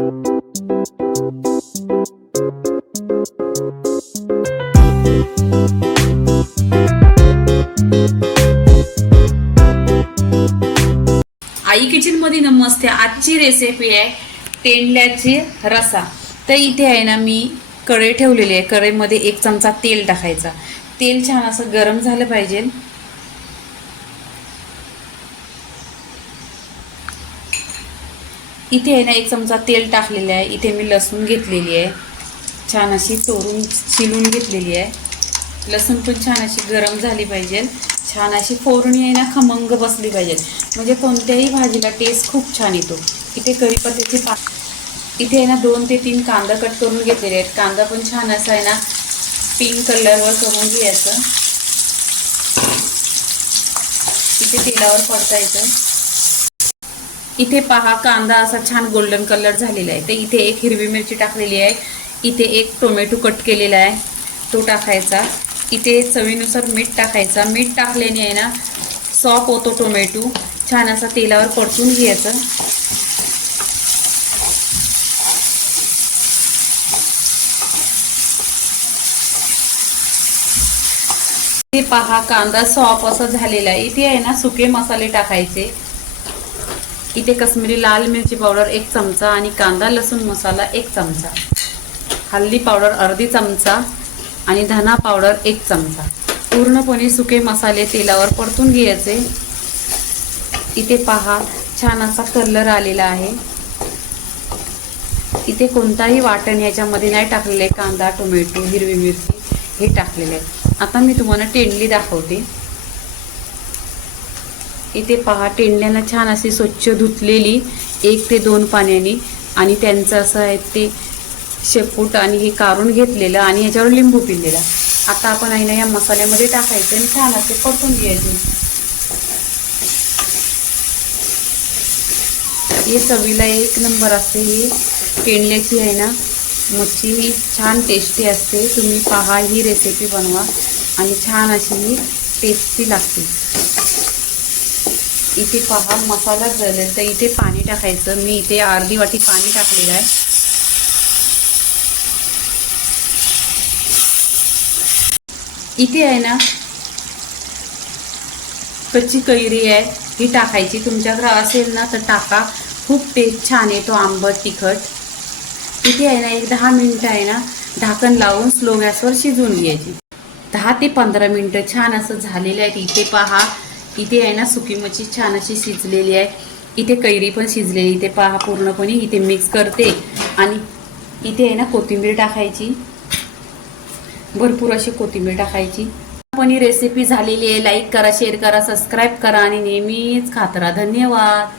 आई kitchen मध्ये नमस्ते। आजची recipe आहे तेंडल्याची रसा। तर इथे आहे ना मी कढई ठेवलेली आहे। कढईमध्ये 1 चमचा तेल टाकायचा। तेल छान असं गरम झालं पाहिजे। इथे आहे ना 1 चमचा तेल टाकलेलं आहे। इथे मी लसूण घेतलेली आहे, छान अशी तोडून शिलून घेतलेली आहे। लसूण पण छान अशी गरम झाली पाहिजे, छान अशी फोडणी आहे ना खमंग बसली पाहिजे, म्हणजे कोणत्याही भाजीला टेस्ट खूप छान येतो। इथे कढीपत्त्याची इथे आहे ना 2 ते 3 कांदा कट करून घेतलेले आहेत। कांदा पण छान असा आहे ना पिंक कलरवर करून घ्यायचं। इथे तेलावर परतायचं। इथे पहा कांदा असा छान गोल्डन कलर झालेला आहे। तर इथे 1 हिरवी मिरची टाकलेली आहे। इथे 1 टोमॅटो कट केलेला आहे, तो टाकायचा। इथे चवीनुसार मीठ टाकायचा। मीठ टाकल्याने आहे ना सॉफ्ट होतो टोमॅटो, छान असा तेलावर परतून घ्यायचं। इथे पहा कांदा सॉफ्ट असा झालेला आहे। इथे आहे ना सुके मसाले टाकायचे। इथे काश्मीरी लाल मिरची पावडर 1 चमचा आणि कांदा लसूण मसाला 1 चमचा, हल्दी पावडर अर्धी चमचा आणि धना पावडर 1 चमचा। पूर्णपणे सुके मसाले तेलावर परतून घ्यायचे। इथे पहा छान असा कलर आलेला आहे। इथे कोणताही वाटण याच्यामध्ये नाही टाकलेले, कांदा टोमॅटो हिरवी मिरची हे टाकलेले आहे। आता मी तुम्हाला तेंडली दाखवते। इथे पहा तेंडल्यांना छान अशी स्वच्छ धुतलेली 1 ते 2 पाण्याने, आणि त्यांचं असं आहे ते शेपूट आणि हे काढून घेतलेलं आणि ह्याच्यावर लिंबू पिळलेला। आता आपण आहे ना या मसाल्यामध्ये टाकायचे आणि छान असे परतून घ्यायचे। हे चवीला 1 नंबर असते। ही तेंडल्याची आहे ना मच्छी ही छान टेस्टी असते। तुम्ही पहा ही रेसिपी बनवा आणि छान अशी ही टेस्टी लागते। इथे पहा मसाला झालेला, तर इथे पाणी टाकायचं। मी इथे अर्धी वाटी पाणी टाकलेलं आहे। इथे आहे ना कच्ची कैरी आहे, ही टाकायची। तुमच्याकडे असेल ना तर टाका, खूप टेस्ट छान येतो आंबट तिखट। इथे आहे ना 10 मिनिटं आहे ना ढाकण लावून स्लो गॅसवर शिजवून घ्यायची। 10 ते 15 मिनिटं छान असं झालेलं आहे। इथे पहा इथे आहे ना सुकी मच्छी छान अशी शिजलेली आहे। इथे कैरी पण शिजलेली। इथे पहा पूर्णपणे इथे मिक्स करते आणि इथे आहे ना कोथिंबीर टाकायची, भरपूर अशी कोथिंबीर टाकायची। पण ही रेसिपी झालेली आहे। लाईक करा, शेअर करा, सबस्क्राईब करा आणि नेहमीच खात राहा। धन्यवाद।